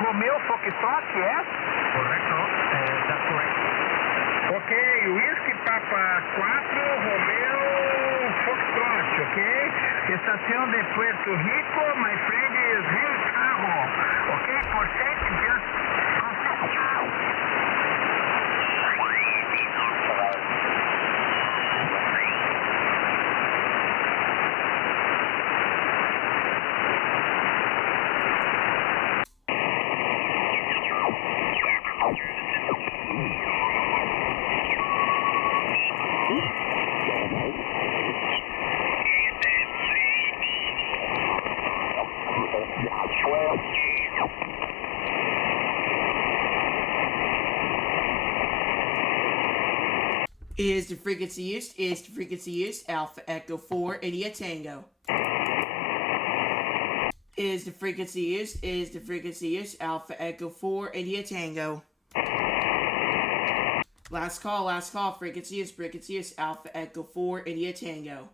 Romeo Foxtrot, yes? Correcto, that's correct. Okay, Whiskey Papa 4, Romeo Foxtrot, okay? Estación de Puerto Rico, my friend is Rey Carro, okay? For safety, just Is the frequency used? Is the frequency used? Alpha Echo 4, India Tango. Is the frequency used? Is the frequency used? Alpha Echo 4, India Tango. Last call, frequency used, Alpha Echo 4, India Tango.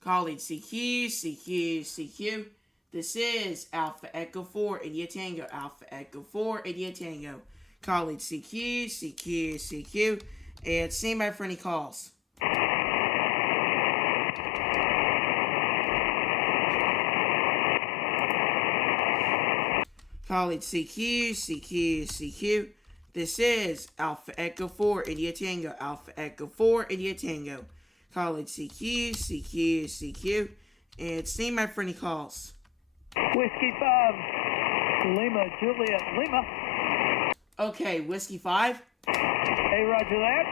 Calling CQ. This is Alpha Echo 4, India Tango, Alpha Echo 4, India Tango. Calling CQ, and stand by for any calls. Calling CQ. This is Alpha Echo 4, India Tango, Alpha Echo 4, India Tango. Calling CQ, and stand by for any calls. Whiskey 5, Lima, Juliet, Lima. Okay, Whiskey 5. Hey, roger that.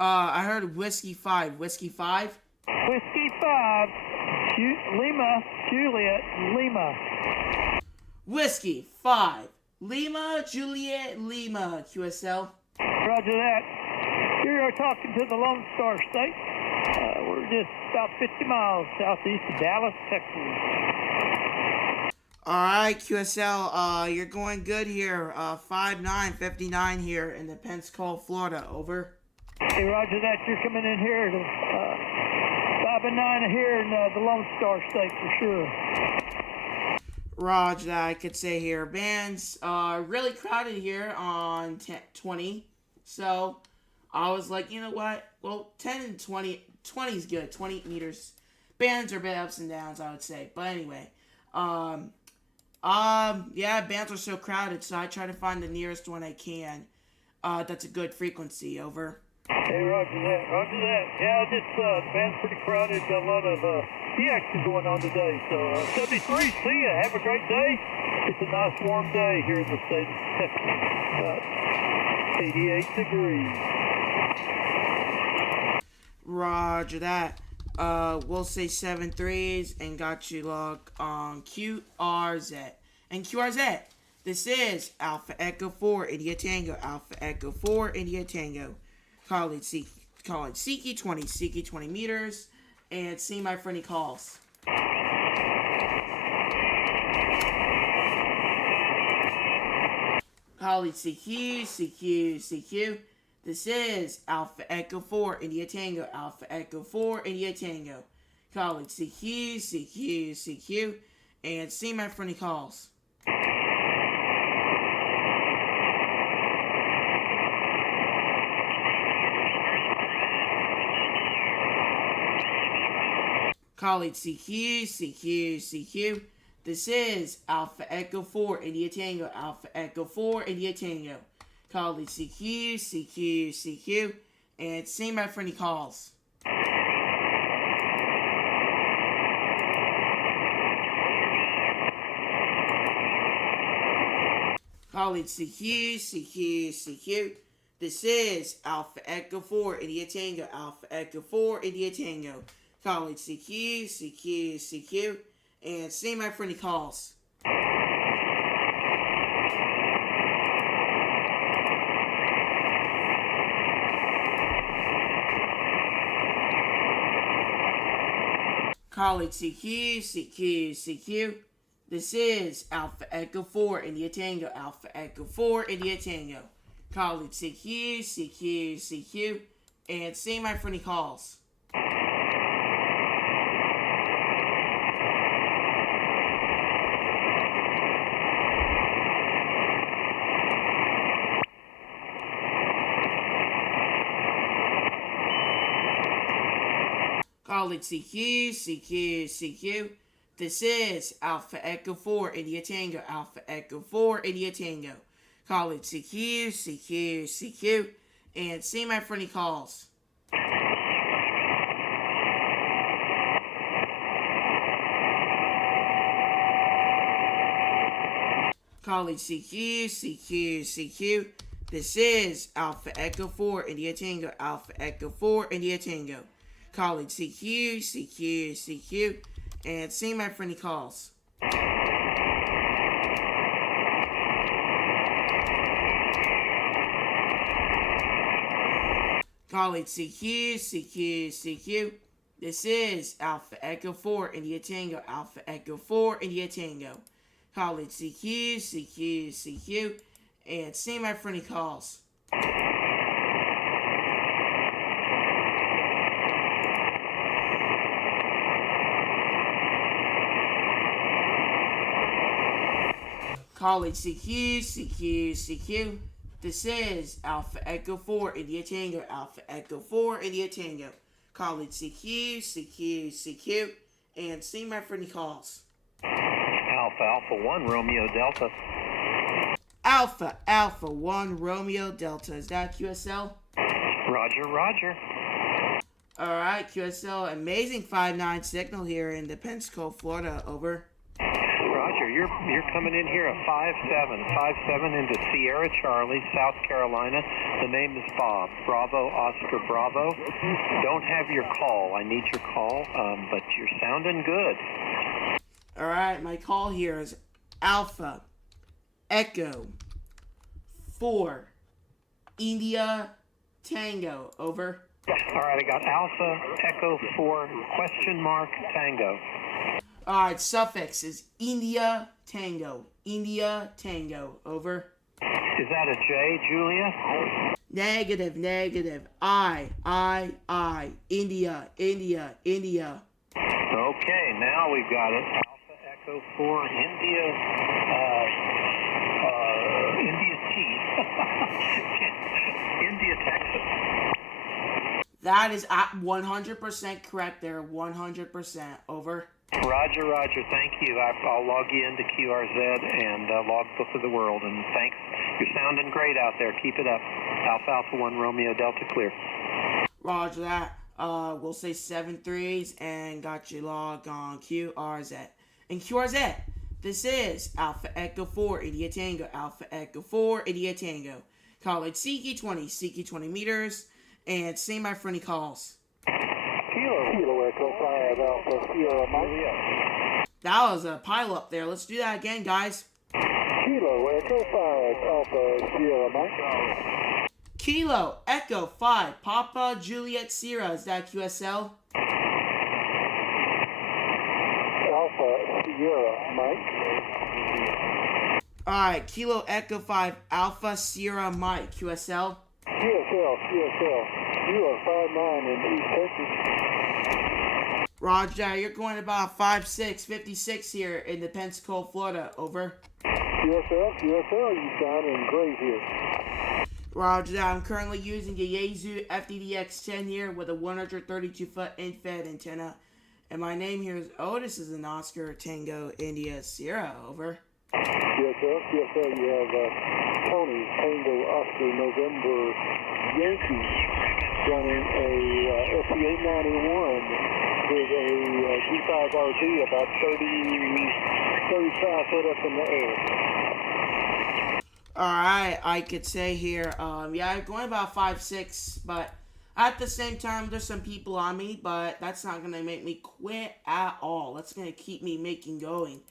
I heard Whiskey 5. Whiskey 5? Whiskey 5, Lima, Juliet, Lima. Whiskey 5. Lima, Juliet, Lima, QSL. Roger that. You're talking to the Lone Star State. We're just about 50 miles southeast of Dallas, Texas. Alright, QSL, you're going good here. 5959 here in the Pensacola, Florida. Over. Hey, roger that. You're coming in here to 5 and 9 here in the Lone Star State for sure. Roger that, I could say here. Bands are really crowded here on 20. So, I was like, you know what? Well, 10 and 20 is good. 20 meters. Bands are a bit ups and downs, I would say. But anyway, yeah, bands are so crowded, so I try to find the nearest one I can. That's a good frequency. Over. Hey, roger that. Roger that. Yeah, this band's pretty crowded. Got a lot of ski action going on today. So, 73, see ya. Have a great day. It's a nice warm day here in the state of Texas. About 88 degrees. Roger that. We'll say 7-3s and got you logged on QRZ. And QRZ, this is Alpha Echo 4, India Tango, Alpha Echo 4, India Tango. Calling Siki 20 meters, and see my friendly calls. Calling CQ. This is Alpha Echo 4, India Tango, Alpha Echo 4, India Tango. Calling CQ, and see my friendly calls. Calling CQ. This is Alpha Echo 4, India Tango, Alpha Echo 4, India Tango. Calling CQ, and see my friendly calls. Calling CQ. This is Alpha Echo 4, India Tango, Alpha Echo 4, India Tango. Calling CQ, and see my friendly calls. Calling CQ. This is Alpha Echo 4, India Tango, Alpha Echo 4, India Tango. Calling CQ, and see my friendly calls. College CQ, CQ, CQ. This is Alpha Echo 4, India Tango, Alpha Echo 4, India Tango. College CQ, CQ, CQ. And see my friendly calls. College CQ, CQ, CQ. This is Alpha Echo 4, India Tango, Alpha Echo 4, India Tango. College CQ, CQ, CQ. And see my friendly calls. College CQ, CQ, CQ. This is Alpha Echo 4, India Tango, Alpha Echo 4, India Tango. College CQ, CQ, CQ. And see my friendly calls. College CQ, CQ, CQ. This is Alpha Echo 4, India Tango, Alpha Echo 4, India Tango. College CQ, CQ, CQ. And see my friendly calls. Alpha 1, Romeo Delta. Alpha 1, Romeo Delta. Is that QSL? Roger. Alright, QSL. Amazing 5-9 signal here in the Pensacola, Florida. Over. Roger, you're coming in here at 57 into Sierra Charlie, South Carolina. The name is Bob. Bravo, Oscar, Bravo. Don't have your call. I need your call, but you're sounding good. Alright, my call here is Alpha Echo 4 India Tango. Over. All right, I got Alpha Echo 4 question mark Tango. Alright, suffix is India Tango. India Tango. Over. Is that a J, Julia? Negative. I. India. Okay, now we've got it. Alpha Echo 4 India T. India, Texas. That is at 100% correct there. 100%. Over. Roger. Thank you. I'll log you into QRZ and log Book of the World. And thanks. You're sounding great out there. Keep it up. Alpha 1 Romeo Delta clear. Roger that. We'll say 7-3s and got you logged on QRZ. And QRZ, this is Alpha Echo 4 India Tango, Alpha Echo 4 India Tango. College CQ20 meters, and see my friendly calls. Kilo Echo 5 Alpha Sierra Mike. That was a pile up there. Let's do that again, guys. Kilo Echo 5 Alpha Sierra Mike. Kilo Echo 5 Papa Juliet Sierra. Is that QSL? Alpha Sierra Mike. Alright, Kilo Echo 5 Alpha Sierra Mike. QSL? QSL. You are 5-9 in East Texas. Roger, you're going about 5'6", 56 here in the Pensacola, Florida. Over. QSL, you sounding great here. Roger that. I'm currently using the Yaesu FDDX10 here with a 132-foot in-fed antenna. And my name here is Otis is an Oscar Tango India Sierra. Over. QSL, you have Tony Tango Oscar November Yankee running a SC891 with a G5RD about 35 foot up in the air. Alright, I could say here, yeah, I'm going about 5'6", but at the same time, there's some people on me, but that's not going to make me quit at all. That's going to keep me making going.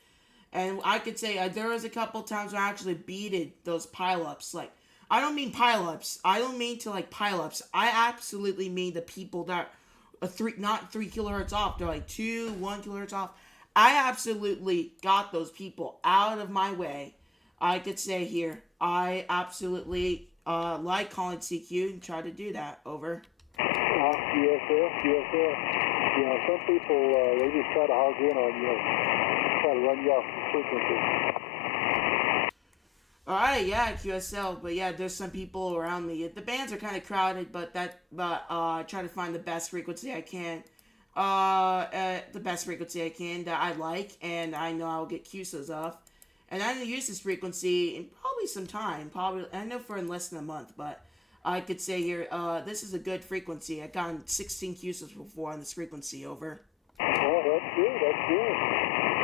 And I could say there was a couple times where I actually beated those pileups. Like, I don't mean pileups. I don't mean to, like, pileups. I absolutely mean the people that are not 3 kilohertz off. They're like 2, 1 kilohertz off. I absolutely got those people out of my way. I could say here, I absolutely like calling CQ and try to do that. Over. QSL. You know, some people, they just try to hog in on you, try to run you off the frequency. Alright, yeah, QSL, but yeah, there's some people around me. The bands are kind of crowded, but I try to find the best frequency I can. the best frequency I can that I like, and I know I'll get QSOs off. And I didn't use this frequency in probably some time. Probably, I know for in less than a month, but I could say here, this is a good frequency. I've gotten 16 QSOs before on this frequency, over. Oh, that's good, that's good.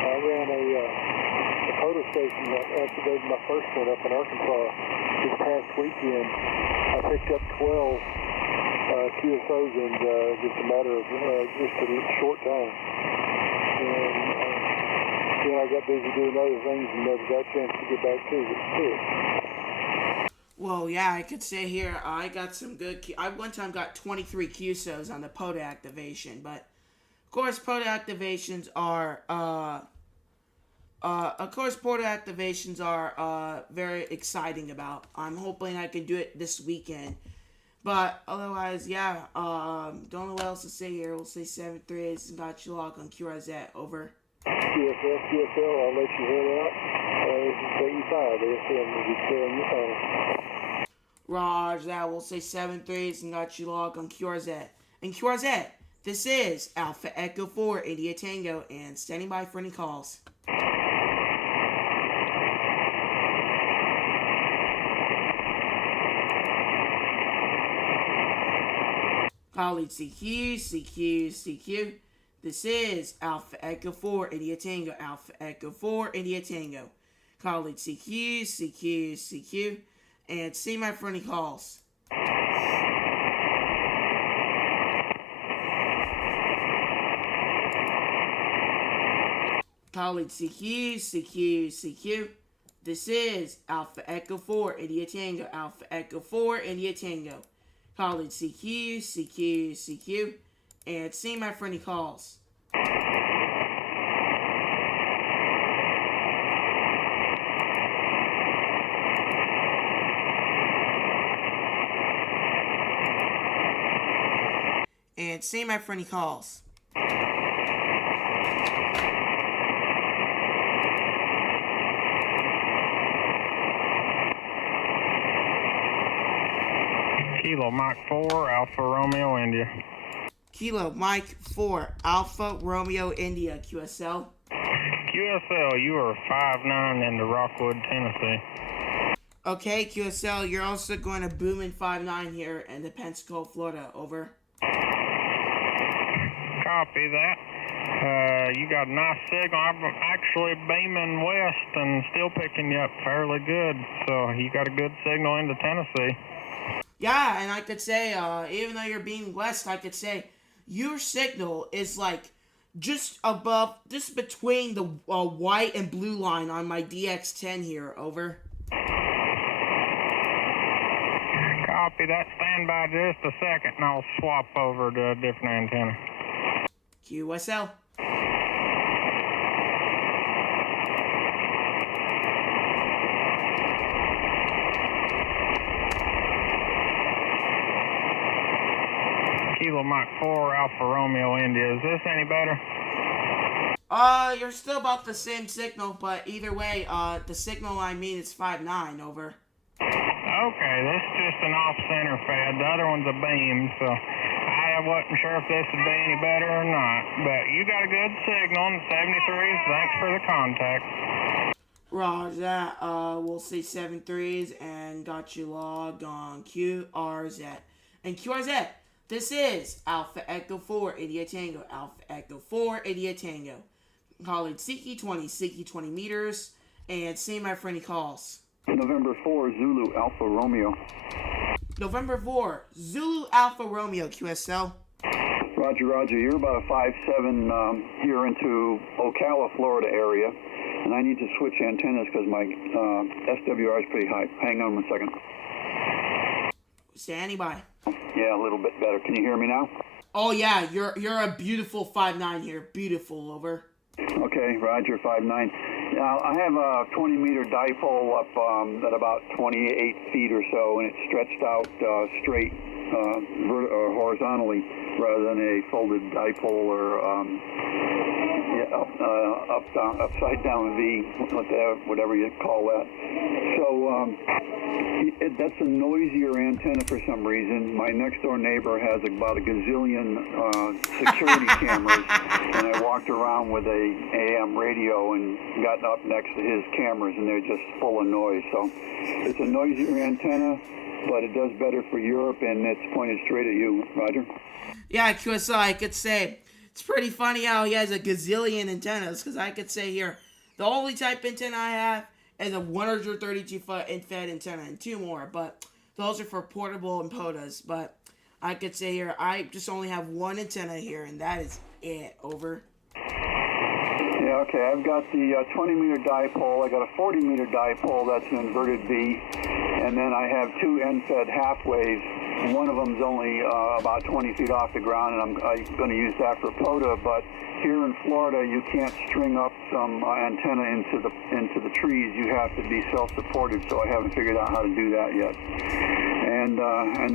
I ran a photo station that activated my first one up in Arkansas this past weekend. I picked up 12 QSOs in just a matter of just a short time. And then I got busy doing other things and never got a chance to get back to it. Well, yeah, I could say here, I got some good... I one time got 23 QSOs on the POTA activation, but... Of course, POTA activations are, very exciting about. I'm hoping I can do it this weekend. But otherwise, yeah, don't know what else to say here. We'll say 738 and got you locked on QRZ, over. QSL, I'll let you head out. This is KE5, ASM will be clearing your phone. Raj, that will say 738 and got you locked on QRZ. And QRZ, this is Alpha Echo 4, India Tango, and standing by for any calls. College CQ. This is Alpha Echo 4, India Tango, Alpha Echo 4, India Tango. College CQ, and see my for any calls. College CQ. This is Alpha Echo 4, India Tango, Alpha Echo 4, India Tango. College CQ, and see my for any calls. And see my for any calls. Kilo Mike 4, Alpha Romeo, India. Kilo Mike 4, Alpha Romeo, India, QSL. QSL, you are 5'9" into Rockwood, Tennessee. Okay, QSL, you're also going to Boomin 5'9" here in the Pensacola, Florida, over. Copy that. You got a nice signal. I'm actually beaming west and still picking you up fairly good. So you got a good signal into Tennessee. Yeah, and I could say, even though you're being west, I could say your signal is like just above, just between the white and blue line on my DX10 here, over. Copy that. Stand by just a second and I'll swap over to a different antenna. QSL. Kilo Mike 4, Alpha Romeo, India. Is this any better? You're still about the same signal, but either way, the signal I mean is 5'9", over. Okay, this is just an off-center fed. The other one's a beam, so I wasn't sure if this would be any better or not. But you got a good signal on the 73s. Thanks for the contact. Roger that. We'll say 7.3s and got you logged on QRZ. And QRZ, this is Alpha Echo 4, India Tango, Alpha Echo 4, India Tango. College CQ 20 meters, and see my friendly calls. November 4, Zulu Alpha Romeo. November 4, Zulu Alpha Romeo, QSL. Roger, you're about a 5'7" here into Ocala, Florida area, and I need to switch antennas because my SWR is pretty high. Hang on 1 second. Standing by. Yeah, a little bit better. Can you hear me now? Oh yeah, you're a beautiful 5'9" here. Beautiful, over. Okay, Roger, 5'9". Now, I have a 20-meter dipole up at about 28 feet or so, and it's stretched out straight horizontally rather than a folded dipole or upside down V, whatever you call that. So that's a noisier antenna for some reason. My next door neighbor has about a gazillion security cameras, and I walked around with a AM radio and got up next to his cameras, and they're just full of noise. So it's a noisier antenna, but it does better for Europe, and it's pointed straight at you, Roger. Yeah, QSL, I could say it's pretty funny how he has a gazillion antennas, because I could say here, the only type antenna I have is a 132-foot infrared antenna and 2 more, but those are for portable and POTUS. But I could say here, I just only have 1 antenna here, and that is it. Over. Yeah, okay, I've got the 20-meter dipole. I got a 40-meter dipole, that's an inverted V, and then I have 2 end-fed half-waves. One of them's only about 20 feet off the ground, and I'm going to use that for POTA, but here in Florida, you can't string up some antenna into the trees. You have to be self-supported, so I haven't figured out how to do that yet. And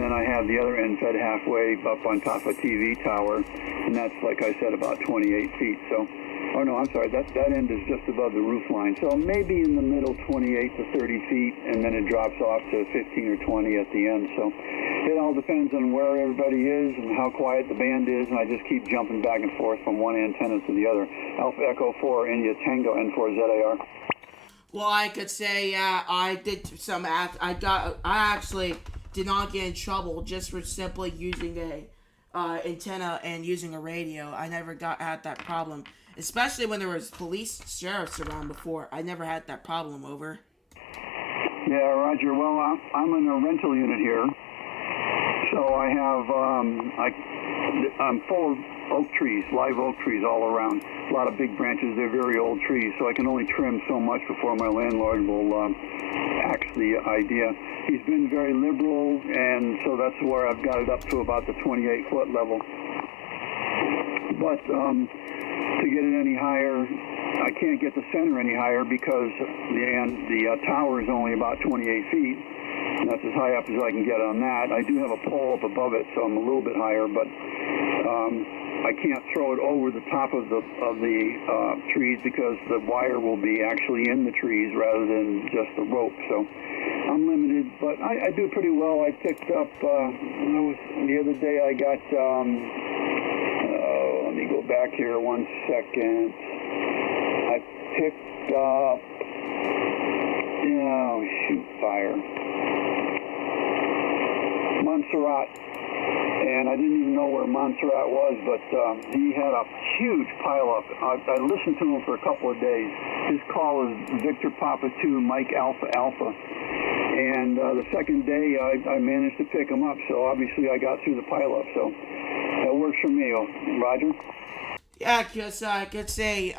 then I have the other end-fed half-wave up on top of a TV tower, and that's, like I said, about 28 feet. So, oh no, I'm sorry, that end is just above the roof line. So maybe in the middle, 28 to 30 feet, and then it drops off to 15 or 20 at the end. So it all depends on where everybody is and how quiet the band is, and I just keep jumping back and forth from one antenna to the other. Alpha Echo 4, India Tango, N4ZAR. Well, I could say, yeah, I did some I actually did not get in trouble just for simply using a antenna and using a radio. I never had that problem, especially when there was police, sheriffs around before. I never had that problem. Over. Yeah, Roger. Well, I'm in a rental unit here, so I have I'm full of oak trees, live oak trees all around. A lot of big branches. They're very old trees, so I can only trim so much before my landlord will axe the idea. He's been very liberal, and so that's where I've got it up to about the 28-foot level. But to get it any higher, I can't get the center any higher because the tower is only about 28 feet. And that's as high up as I can get on that. I do have a pole up above it, so I'm a little bit higher, but I can't throw it over the top of the trees because the wire will be actually in the trees rather than just the rope. So I'm limited, but I do pretty well. I picked up, the other day I got, let me go back here 1 second. I picked up, Montserrat, and I didn't even know where Montserrat was, but he had a huge pileup. I listened to him for a couple of days. His call is Victor Papa 2, Mike Alpha Alpha, and the second day I managed to pick him up, so obviously I got through the pileup, so that works for me. Roger? Yeah, because I could say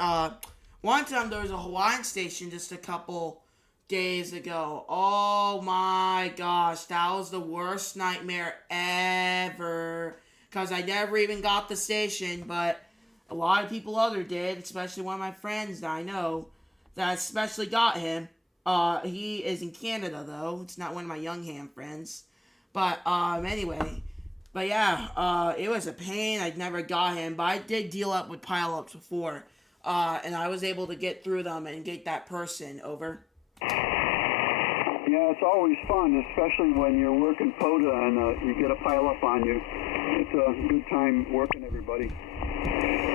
one time there was a Hawaiian station just a couple days ago. Oh my gosh, that was the worst nightmare ever, because I never even got the station, but a lot of people did, especially one of my friends that I know that especially got him. He is in Canada though. It's not one of my Youngham friends, but anyway, but yeah, it was a pain. I never got him, but I did deal up with pileups before, and I was able to get through them and get that person. Over. Yeah, it's always fun, especially when you're working POTA and you get a pile up on you. It's a good time working everybody.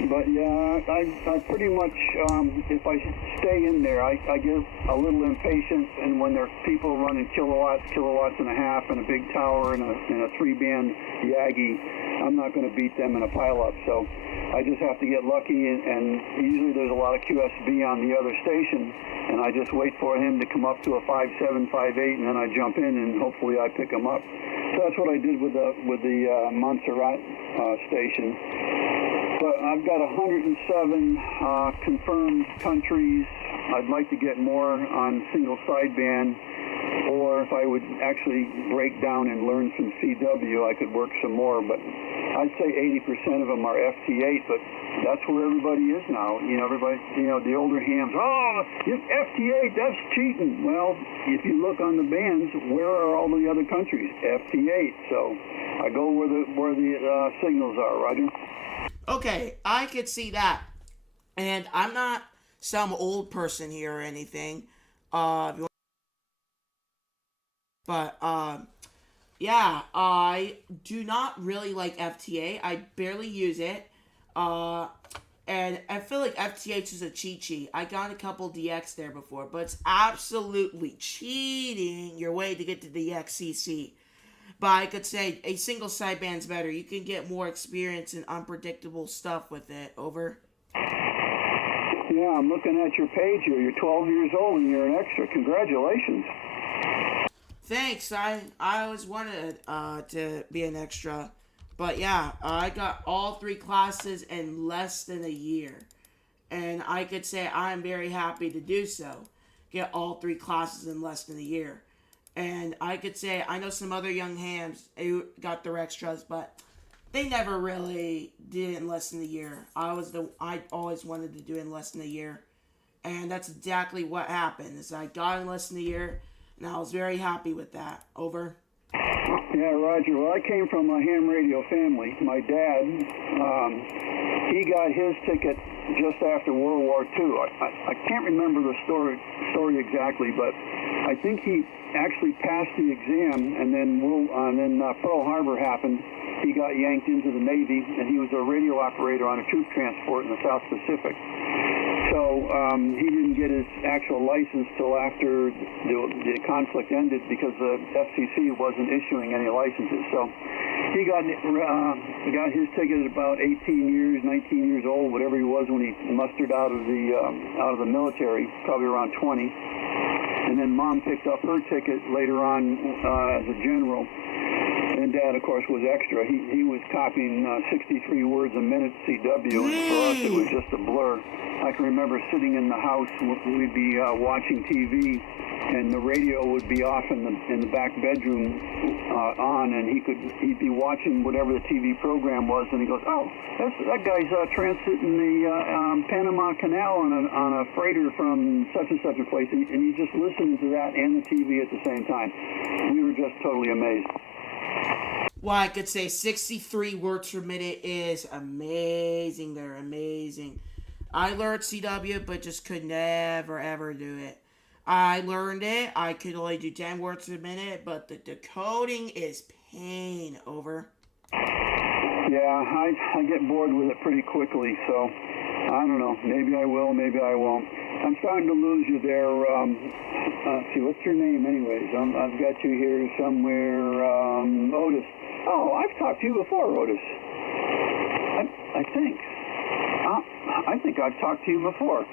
But yeah, I pretty much, if I stay in there, I get a little impatient, and when there are people running kilowatts and a half, and a big tower and a 3-band Yagi, I'm not going to beat them in a pile-up. So I just have to get lucky, and usually there's a lot of QSB on the other station, and I just wait for him to come up to a 5.7, 5.8, and then I jump in, and hopefully I pick him up. So that's what I did with the Montserrat station. But I've got 107 confirmed countries. I'd like to get more on single sideband, or if I would actually break down and learn some CW, I could work some more. But I'd say 80% of them are FT8, but that's where everybody is now. Everybody, the older hams, FT8, that's cheating. Well, if you look on the bands, where are all the other countries? FT8. So I go where the signals are, Roger. Okay, I could see that. And I'm not some old person here or anything. Yeah, I do not really like FTA. I barely use it. And I feel like FTH is a cheat sheet. I got a couple DX there before, but it's absolutely cheating your way to get to the XCC. But I could say a single sideband's better. You can get more experience and unpredictable stuff with it. Over. Yeah, I'm looking at your page here. You're 12 years old and you're an extra. Congratulations. Thanks. I always wanted to be an extra. But yeah, I got all 3 classes in less than a year. And I could say I'm very happy to do so. Get all 3 classes in less than a year. And I could say I know some other young hams who got their extras, but they never really did it in less than a year. I always wanted to do it in less than a year. And that's exactly what happened. Is I got it in less than a year, and I was very happy with that. Over. Yeah, Roger. Well, I came from a ham radio family. My dad, he got his ticket just after World War II. I can't remember the story exactly, but I think he actually passed the exam, and then Pearl Harbor happened. He got yanked into the Navy, and he was a radio operator on a troop transport in the South Pacific. So he didn't get his actual license till after the conflict ended because the FCC wasn't issuing any licenses. So he got his ticket at about 18 years, 19 years old, whatever he was when he mustered out of the military, probably around 20. And then Mom picked up her ticket later on as a general. And Dad, of course, was extra. He was copying 63 words a minute CW, and for us it was just a blur. I can remember sitting in the house, we'd be watching TV, and the radio would be off in the back bedroom on, and he'd be watching whatever the TV program was, and he goes, "Oh, that guy's transiting the Panama Canal on a freighter from such and such a place," and you just listening to that and the TV at the same time. We were just totally amazed. Well, I could say 63 words per minute is amazing. They're amazing. I learned CW, but just could never, ever do it. I learned it. I could only do 10 words per minute, but the decoding is pain. Over. Yeah, I get bored with it pretty quickly, so I don't know. Maybe I will, maybe I won't. I'm starting to lose you there. Let's see, what's your name anyways? I've got you here somewhere. Otis. Oh, I've talked to you before, Otis. I think. I think I've talked to you before.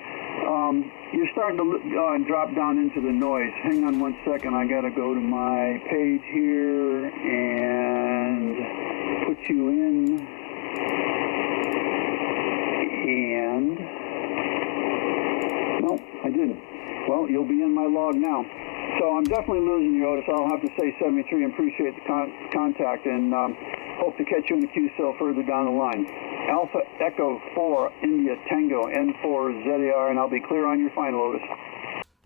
You're starting to drop down into the noise. Hang on one second. I got to go to my page here and put you in. And no, I didn't. Well, you'll be in my log now. So I'm definitely losing you, Otis. I'll have to say 73 and appreciate the contact, and hope to catch you in the QSO further down the line. Alpha Echo 4 India Tango N4 ZAR, and I'll be clear on your final, Otis.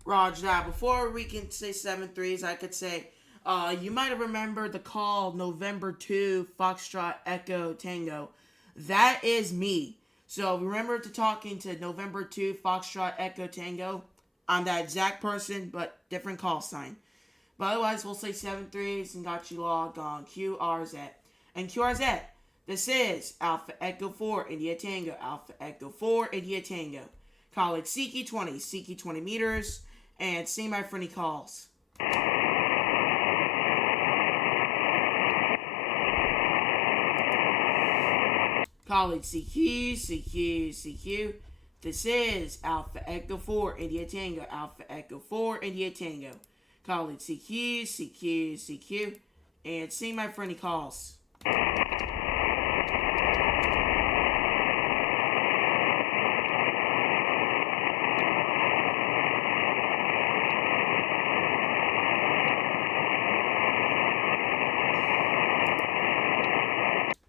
Roger that. Before we can say 7-3s, I could say you might have remembered the call November 2 Foxtrot Echo Tango. That is me. So remember to talking to November 2 Foxtrot Echo Tango. I'm that exact person, but different call sign. But otherwise, we'll say 7-3s and got you logged on QRZ. And QRZ, this is Alpha Echo 4 India Tango. Alpha Echo 4 India Tango. College CQ 20 meters, and see my friendly calls. College CQ. This is Alpha Echo 4 India Tango. Alpha Echo 4 India Tango. College CQ. And see my friendly calls.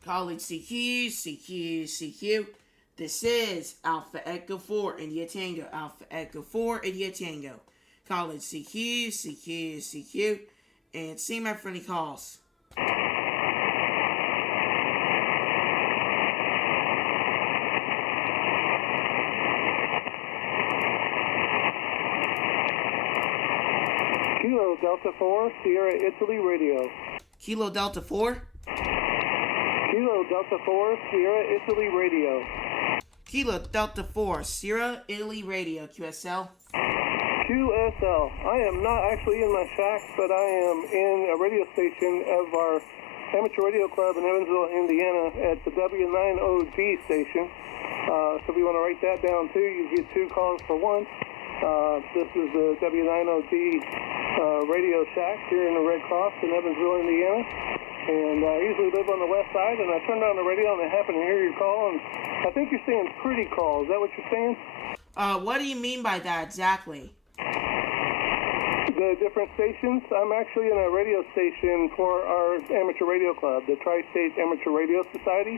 College College CQ, CQ, CQ. This is Alpha Echo 4, India Tango. Alpha Echo 4, India Tango. College CQ, CQ, CQ. And see my friendly calls. Kilo Delta 4, Sierra Italy Radio. Kilo Delta 4. Kilo Delta 4, Sierra Italy Radio. Kilo Delta 4, Sierra Italy Radio, QSL. QSL. I am not actually in my shack, but I am in a radio station of our amateur radio club in Evansville, Indiana, at the W9OG station. So if you want to write that down too, you get 2 calls for 1. This is the W9OG radio shack here in the Red Cross in Evansville, Indiana. And I usually live on the west side, and I turned on the radio and I happened to hear your call, and I think you're saying pretty call. Is that what you're saying? What do you mean by that exactly? The different stations? I'm actually in a radio station for our amateur radio club, the Tri-State Amateur Radio Society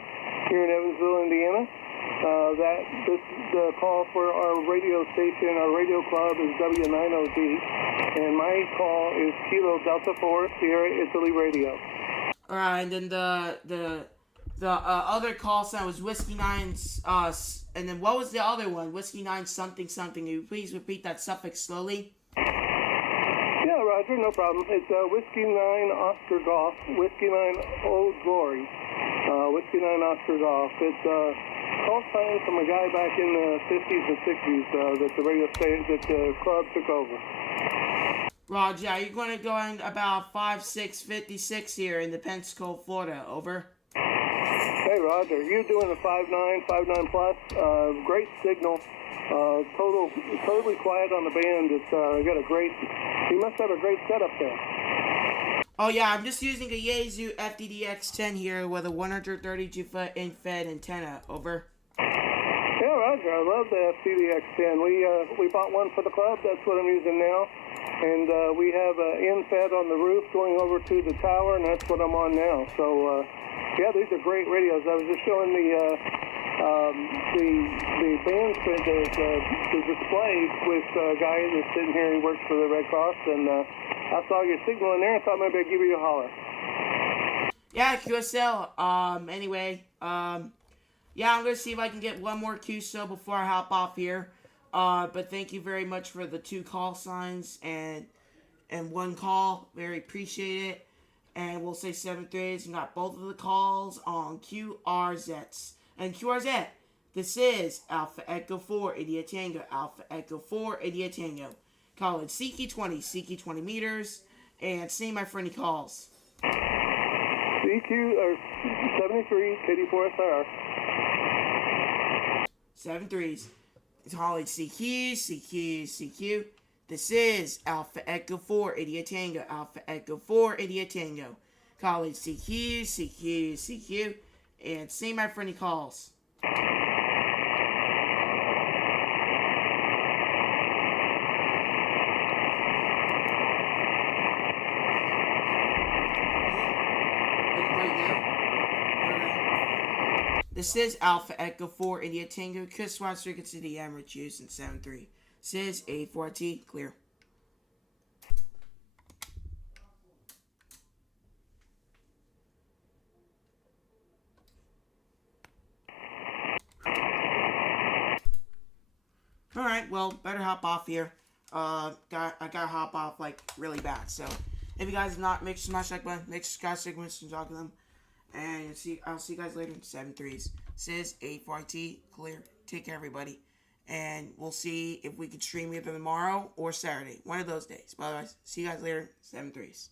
here in Evansville, Indiana. The call for our radio station, our radio club is W9OD, and my call is Kilo Delta 4, Sierra Italy Radio. All right, and then the other call sign was Whiskey 9, and then what was the other one? Whiskey 9 something something. Can you please repeat that suffix slowly? Yeah, Roger, no problem. It's Whiskey 9 Oscar Golf, Whiskey 9 Old Glory, Whiskey 9 Oscar Golf. It's call sign from a guy back in the 50s and 60s that the radio station, that the club took over. Roger, you're going to go in about 5656 here in the Pensacola, Florida. Over. Hey, Roger, you're doing a 59 plus. Great signal. Totally quiet on the band. It's got a great. You must have a great setup there. Oh yeah, I'm just using a Yaesu FDDX10 here with a 132-foot in-fed antenna. Over. Yeah, Roger. I love the FDDX10. We bought one for the club. That's what I'm using now. And we have an in-fed on the roof going over to the tower, and that's what I'm on now. So, yeah, these are great radios. I was just showing the band, the display with a guy that's sitting here. He works for the Red Cross, and I saw your signal in there. I thought maybe I'd give you a holler. Yeah, QSL. Anyway, yeah, I'm gonna see if I can get one more QSL before I hop off here. But thank you very much for the 2 call signs and 1 call. Very appreciate it. And we'll say 7-3s and got both of the calls on QRZs. And QRZ, this is Alpha Echo 4, India Tango. Alpha Echo 4, India Tango. College CQ 20 meters. And see my friendly calls. CQ or 73 KD4SR. 7-3s. College CQ. This is Alpha Echo 4, India Tango. Alpha Echo 4, India Tango. College CQ. And see my friendly calls. This is Alpha Echo 4, India Tango. Chris Watts, Circuit City, Amateur Use, and 7-3. This is A4T, clear. Alright, well, better hop off here. I gotta hop off, like, really bad. So, if you guys have not, make sure to smash that like button, make sure to segments and talk to them. And I'll see you guys later in 7-3s. Says A4T, clear. Take care, everybody. And we'll see if we can stream either tomorrow or Saturday. One of those days. But otherwise, see you guys later. 7-3s.